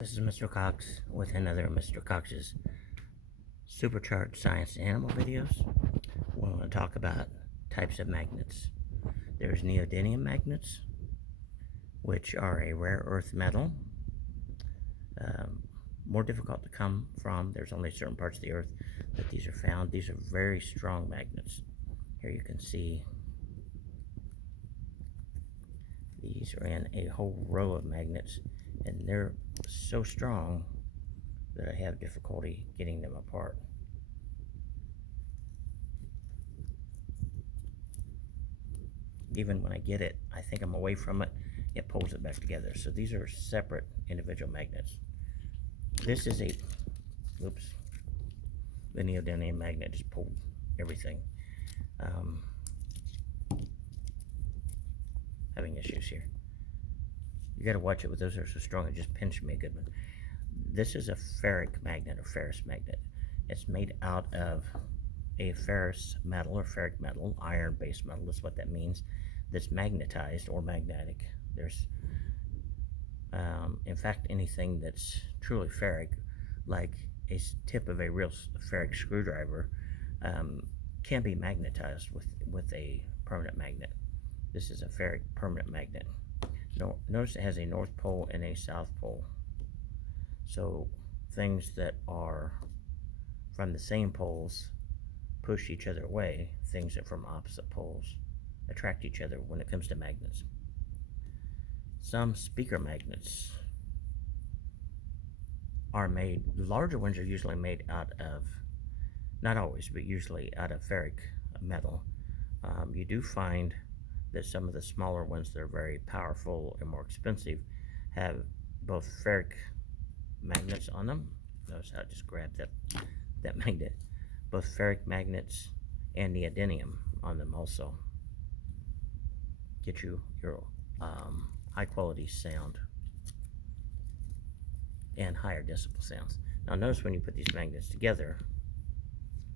This is Mr. Cox with another Mr. Cox's Supercharged Science and Animal videos. We want to talk about types of magnets. There's neodymium magnets, which are a rare earth metal, more difficult to come from. There's only certain parts of the earth that these are found. These are very strong magnets. Here you can see these are in a whole row of magnets, and they're so strong that I have difficulty getting them apart. Even when I get it, I think I'm away from it, it pulls it back together. So these are separate individual magnets. This is the neodymium magnet just pulled everything. Having issues here. You got to watch it with those that are so strong. It just pinched me a good one. This is a ferric magnet or ferrous magnet. It's made out of a ferrous metal or ferric metal, iron-based metal. That's what that means. That's magnetized or magnetic. There's, in fact, anything that's truly ferric, like a tip of a real ferric screwdriver, can be magnetized with a permanent magnet. This is a ferric permanent magnet. Notice it has a north pole and a south pole. So things that are from the same poles push each other away. Things that are from opposite poles attract each other when it comes to magnets. Some speaker magnets are made, the larger ones are usually made out of, not always, but usually out of ferric metal. You do find that some of the smaller ones that are very powerful and more expensive have both ferric magnets on them. Notice how I just grabbed that magnet. Both ferric magnets and neodymium on them also. Get you your high quality sound and higher decibel sounds. Now notice when you put these magnets together,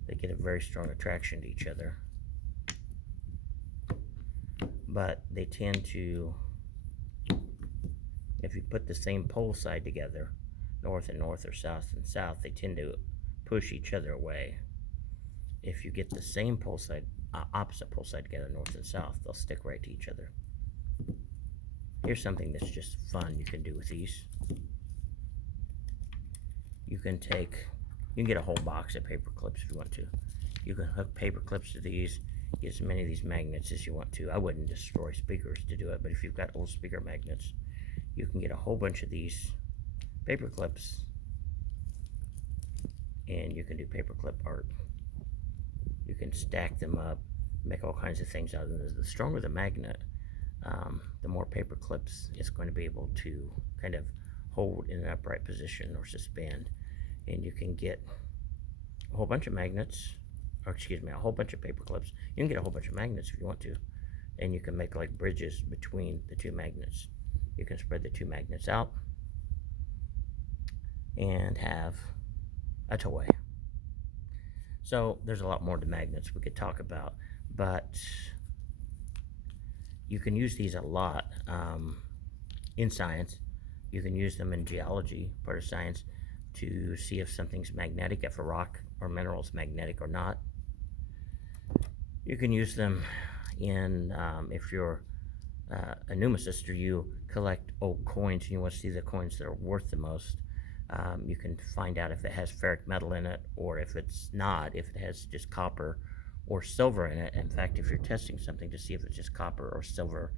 they get a very strong attraction to each other. But they tend to, if you put the same pole side together, north and north or south and south, they tend to push each other away. If you get the same pole side, opposite pole side together, north and south, they'll stick right to each other. Here's something that's just fun you can do with these. You can get a whole box of paper clips if you want to. You can hook paper clips to these. Get as many of these magnets as you want to. I wouldn't destroy speakers to do it, but if you've got old speaker magnets, you can get a whole bunch of these paper clips and you can do paper clip art. You can stack them up, make all kinds of things out of them. The stronger the magnet, the more paper clips it's going to be able to kind of hold in an upright position or suspend. And you can get a whole bunch of magnets, or excuse me, a whole bunch of paper clips. You can get a whole bunch of magnets if you want to, and you can make like bridges between the two magnets. You can spread the two magnets out and have a toy. So there's a lot more to magnets we could talk about, but you can use these a lot in science. You can use them in geology, part of science, to see if something's magnetic, if a rock or mineral is magnetic or not. You can use them in, if you're a numismatist or you collect old coins and you want to see the coins that are worth the most, you can find out if it has ferric metal in it, or if it's not, if it has just copper or silver in it. In fact, if you're testing something to see if it's just copper or silver,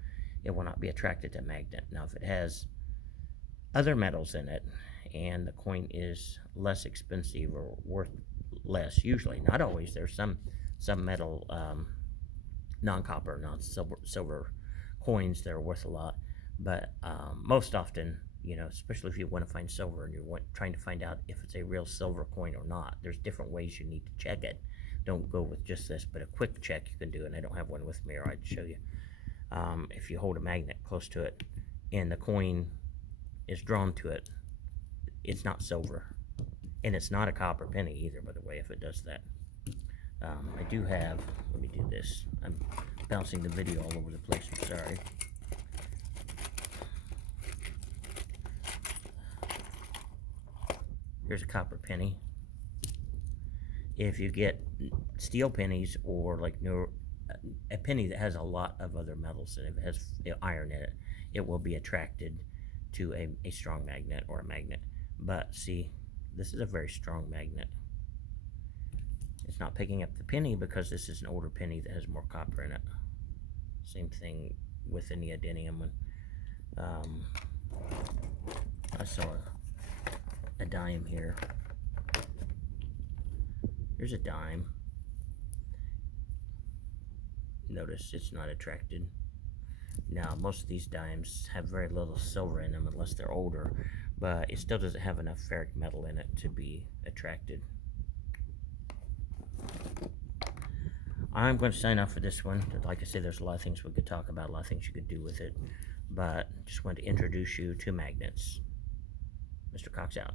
it will not be attracted to a magnet. Now, if it has other metals in it and the coin is less expensive or worth less, usually, not always, there's some metal, non-copper, non-silver coins that are worth a lot, but most often, you know, especially if you want to find silver and you're trying to find out if it's a real silver coin or not, there's different ways you need to check it. Don't go with just this, but a quick check you can do, and I don't have one with me, or I'd show you. If you hold a magnet close to it and the coin is drawn to it, it's not silver, and it's not a copper penny either, by the way, if it does that. I do have, let me do this, I'm bouncing the video all over the place, I'm sorry. Here's a copper penny. If you get steel pennies or like a penny that has a lot of other metals in it, has iron in it, it will be attracted to a strong magnet or a magnet. But see, this is a very strong magnet. It's not picking up the penny because this is an older penny that has more copper in it. Same thing with the neodynium one. I saw a dime here. Here's a dime. Notice it's not attracted. Now, most of these dimes have very little silver in them unless they're older, but it still doesn't have enough ferric metal in it to be attracted. I'm going to sign off for this one. Like I said, there's a lot of things we could talk about, a lot of things you could do with it, but just wanted to introduce you to magnets. Mr. Cox out.